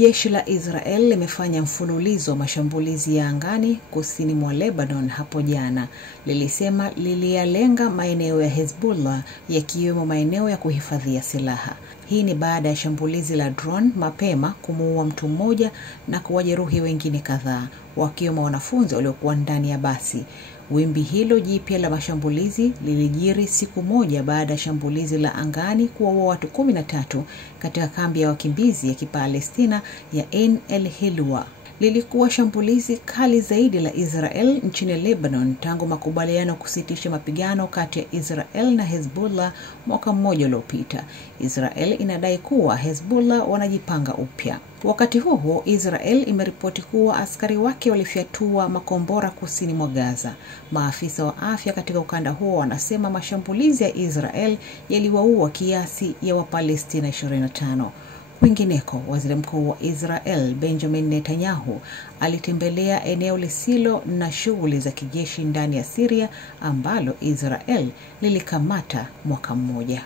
Jeshi la Israel limefanya mfululizo wa mashambulizi ya angani kusini mwa Lebanon hapo jana. Lilisema liliyalenga maeneo ya Hezbollah yakiwemo maeneo ya kuhifadhia silaha. Hii ni baada ya shambulizi la drone mapema kumuua mtu mmoja na kuwajeruhi wengine kadhaa, wakiwemo wanafunzi waliokuwa ndani ya basi. Wimbi hilo jipya la mashambulizi lilijiri siku moja baada ya shambulizi la angani kuwaua watu 13 katika kambi ya wakimbizi ya Kipalestina ya Ain el-Hilwa. Lilikuwa shambulizi kali zaidi la Israel nchini Lebanon tangu makubaliano kusitisha mapigano kati ya Israel na Hezbollah mwaka mmoja uliopita. Israel inadai kuwa Hezbollah wanajipanga upya. Wakati huo, Israel imeripoti kuwa askari wake walifyatua makombora kusini mwa Gaza. Maafisa wa afya katika ukanda huo wanasema mashambulizi ya Israel yaliwaua kiasi ya Wapalestina 25. Kwingineko, waziri mkuu wa Israel Benjamin Netanyahu alitembelea eneo lisilo na shughuli za kijeshi ndani ya Syria ambalo Israel lilikamata mwaka mmoja.